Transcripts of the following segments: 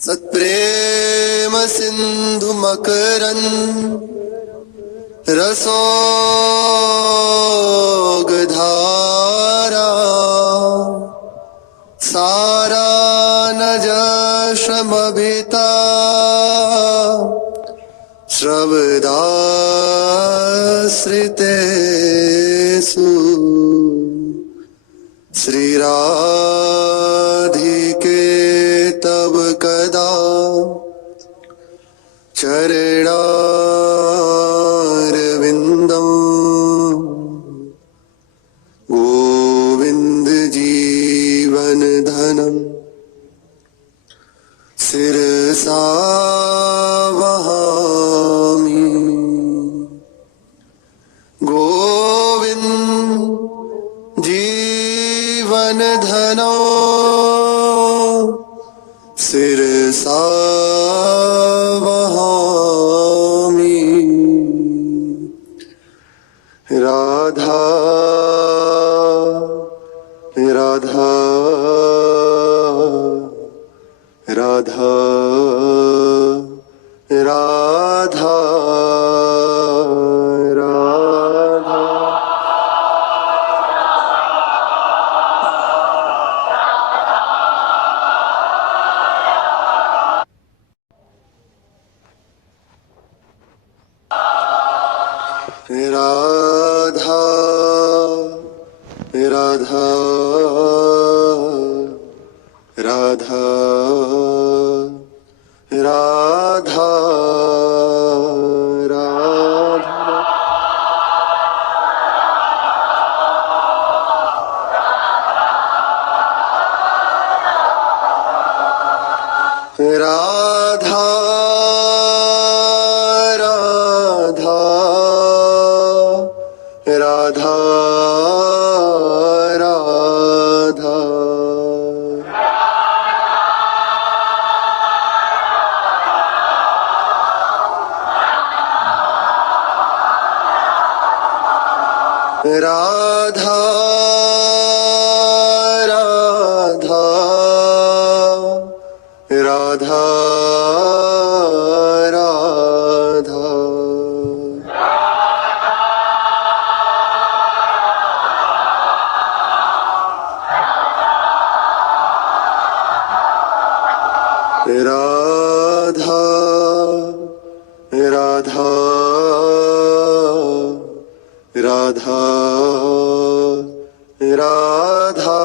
सत्प्रेम सिंधु मकरंद रसोगधारा सारा न जश्रमभिता श्रवदाश्रितेषु श्रीराधिके तब कदा चरणारविंदम गोविंद जीवन धनम शिरसा वहामि। गोविंद जीवन धनो शिरसा वहामि। राधा राधा राधा राधा राधा। राधा राधा राधा राधा राधा राधा राधा राधा। राधा राधा राधा राधा। राधा राधा राधा राधा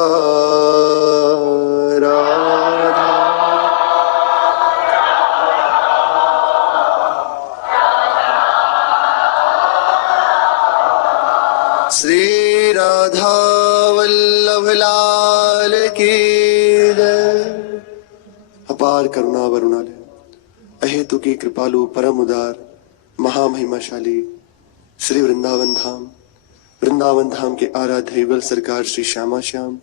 राधा। श्री राधा वल्लभ लाल की जय। अपार करुणा वरुणालय अहेतु की कृपालु परम उदार महामहिमाशाली श्री वृंदावन धाम के आराध्य युगल सरकार श्री श्यामा श्याम,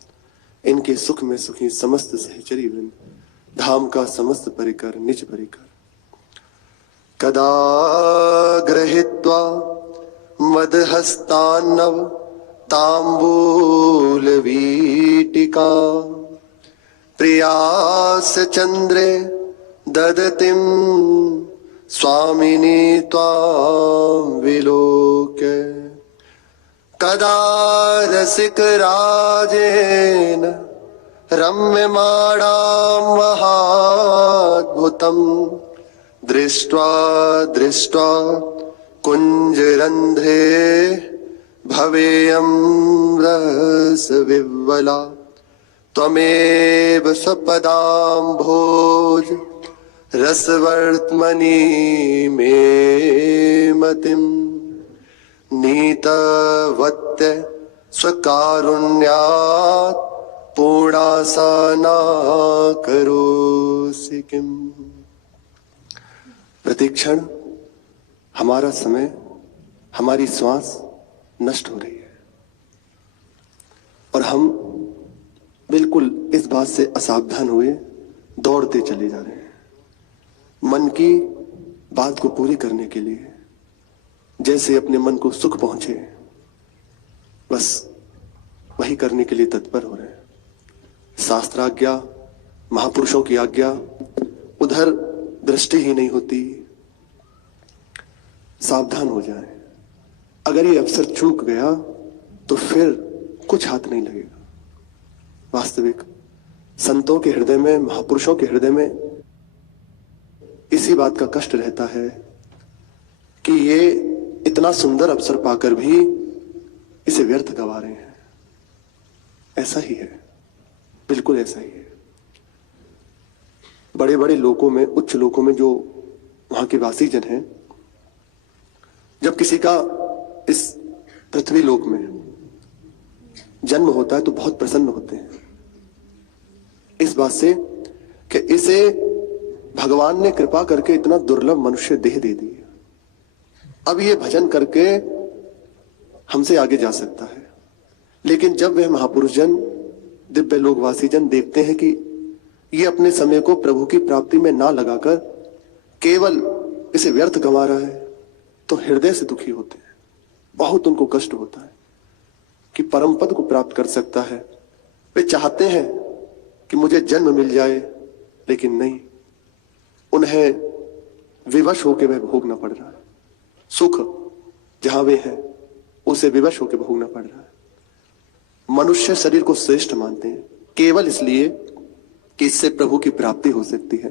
इनके सुख में सुखी समस्त सहचरी वृंद, धाम का समस्त परिकर निज परिकर। कदा गृहीत्वा मदहस्तान्नव तांबूल वीटिका प्रियास चंद्रे ददतिम स्वामिनी त्वां विलोक्य। कदा रसिक राजेन रम्यमाणां महाद्भुतं दृष्ट्वा दृष्ट्वा कुञ्जरन्ध्रे भवेयं रसविह्वला। त्वमेव स्वपदाम्भोज रसवर्त्मनि मे मतिं नीतवत्य स्वकारुण्यात् पूर्णासा करोसि किम्। प्रतिक्षण हमारा समय, हमारी श्वास नष्ट हो रही है और हम बिल्कुल इस बात से असावधान हुए दौड़ते चले जा रहे हैं। मन की बात को पूरी करने के लिए जैसे अपने मन को सुख पहुंचे, बस वही करने के लिए तत्पर हो रहे हैं। शास्त्राज्ञा, महापुरुषों की आज्ञा, उधर दृष्टि ही नहीं होती। सावधान हो जाए, अगर ये अवसर चूक गया तो फिर कुछ हाथ नहीं लगेगा। वास्तविक संतों के हृदय में, महापुरुषों के हृदय में इसी बात का कष्ट रहता है कि ये इतना सुंदर अवसर पाकर भी इसे व्यर्थ गवा रहे हैं। ऐसा ही है, बिल्कुल ऐसा ही है। बड़े बड़े लोकों में, उच्च लोकों में जो वहां के वासी जन हैं, जब किसी का इस पृथ्वी लोक में जन्म होता है तो बहुत प्रसन्न होते हैं इस बात से कि इसे भगवान ने कृपा करके इतना दुर्लभ मनुष्य देह दे दी, अब ये भजन करके हमसे आगे जा सकता है। लेकिन जब वह महापुरुष जन, दिव्य लोकवासी जन देखते हैं कि ये अपने समय को प्रभु की प्राप्ति में ना लगाकर केवल इसे व्यर्थ गंवा रहा है, तो हृदय से दुखी होते हैं। बहुत उनको कष्ट होता है कि परम पद को प्राप्त कर सकता है। वे चाहते हैं कि मुझे जन्म मिल जाए, लेकिन नहीं, उन्हें विवश होकर वह भोगना पड़ रहा है। सुख जहां वे हैं उसे विवश होकर भोगना पड़ रहा है। मनुष्य शरीर को श्रेष्ठ मानते हैं केवल इसलिए कि इससे प्रभु की प्राप्ति हो सकती है।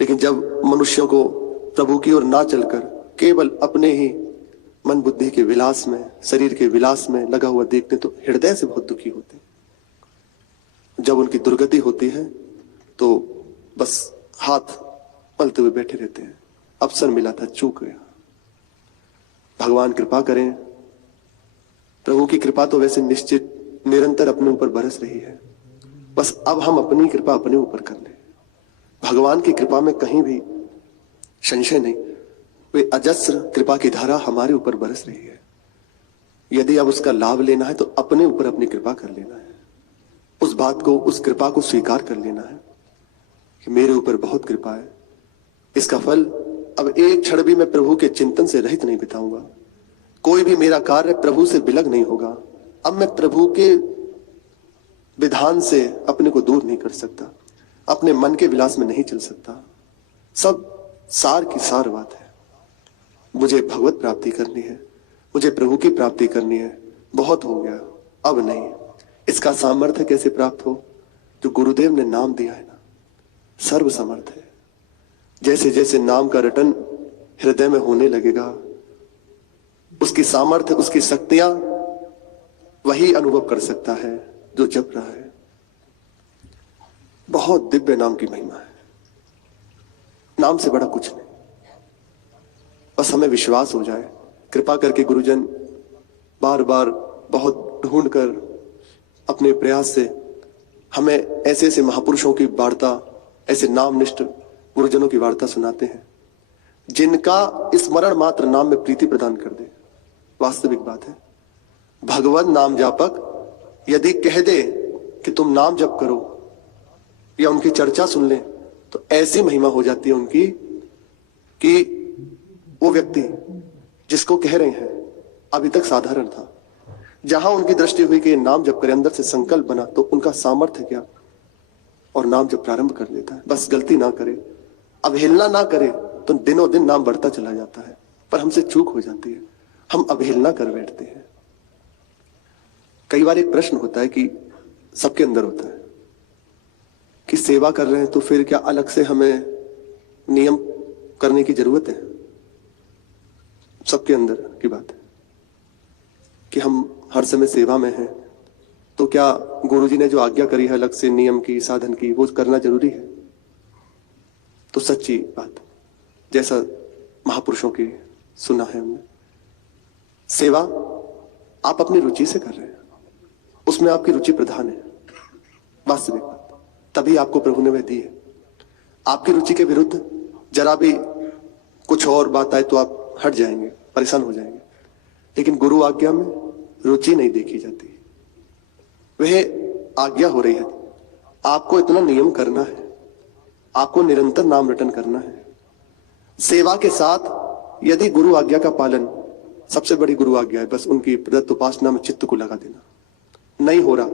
लेकिन जब मनुष्यों को प्रभु की ओर ना चलकर केवल अपने ही मन बुद्धि के विलास में, शरीर के विलास में लगा हुआ देखते तो हृदय से बहुत दुखी होते हैं। जब उनकी दुर्गति होती है तो बस हाथ पलते हुए बैठे रहते हैं, अवसर मिला था, चूक गया। भगवान कृपा करें। प्रभु की कृपा तो वैसे निश्चित निरंतर अपने ऊपर बरस रही है, बस अब हम अपनी कृपा अपने ऊपर कर लें। भगवान की कृपा में कहीं भी संशय नहीं, वे अजस्र कृपा की धारा हमारे ऊपर बरस रही है। यदि अब उसका लाभ लेना है तो अपने ऊपर अपनी कृपा कर लेना है। उस बात को, उस कृपा को स्वीकार कर लेना है कि मेरे ऊपर बहुत कृपा है। इसका फल अब एक क्षण भी मैं प्रभु के चिंतन से रहित नहीं बिताऊंगा। कोई भी मेरा कार्य प्रभु से विलग नहीं होगा। अब मैं प्रभु के विधान से अपने को दूर नहीं कर सकता, अपने मन के विलास में नहीं चल सकता। सब सार की सार बात है। मुझे भगवत प्राप्ति करनी है, मुझे प्रभु की प्राप्ति करनी है। बहुत हो गया, अब नहीं। इसका सामर्थ्य कैसे प्राप्त हो? जो गुरुदेव ने नाम दिया है ना, सर्व समर्थ है। जैसे जैसे नाम का रटन हृदय में होने लगेगा, उसकी सामर्थ्य, उसकी शक्तियां वही अनुभव कर सकता है जो जप रहा है। बहुत दिव्य नाम की महिमा है। नाम से बड़ा कुछ नहीं, बस हमें विश्वास हो जाए। कृपा करके गुरुजन बार बार बहुत ढूंढकर अपने प्रयास से हमें ऐसे ऐसे महापुरुषों की वार्ता, ऐसे नामनिष्ठ गुरुजनों की वार्ता सुनाते हैं जिनका स्मरण मात्र नाम में प्रीति प्रदान कर दे। वास्तविक बात है, भगवत नाम जापक यदि कह दे कि तुम नाम जप करो या उनकी चर्चा सुन ले, तो ऐसी महिमा हो जाती है उनकी कि वो व्यक्ति जिसको कह रहे हैं अभी तक साधारण था, जहां उनकी दृष्टि हुई कि नाम जप करे, अंदर से संकल्प बना, तो उनका सामर्थ्य क्या, और नाम जब प्रारंभ कर लेता है। बस गलती ना करे, अवहेलना ना करे, तो दिनों दिन नाम बढ़ता चला जाता है। पर हमसे चूक हो जाती है, हम अवहेलना कर बैठते हैं। कई बार एक प्रश्न होता है कि सबके अंदर होता है कि सेवा कर रहे हैं तो फिर क्या अलग से हमें नियम करने की जरूरत है? सबके अंदर की बात है कि हम हर समय सेवा में हैं, तो क्या गुरुजी ने जो आज्ञा करी है अलग से नियम की, साधन की, वो करना जरूरी है? तो सच्ची बात, जैसा महापुरुषों की सुना है हमने, सेवा आप अपनी रुचि से कर रहे हैं, उसमें आपकी रुचि प्रधान है। वास्तविक बात, तभी आपको प्रभु ने वह दी है। आपकी रुचि के विरुद्ध जरा भी कुछ और बात आए तो आप हट जाएंगे, परेशान हो जाएंगे। लेकिन गुरु आज्ञा में रुचि नहीं देखी जाती, वह आज्ञा हो रही है। आपको इतना नियम करना है, आपको निरंतर नाम रटन करना है। सेवा के साथ यदि गुरु आज्ञा का पालन, सबसे बड़ी गुरु आज्ञा है बस उनकी प्रदत्त उपासना में चित्त को लगा देना। नहीं हो रहा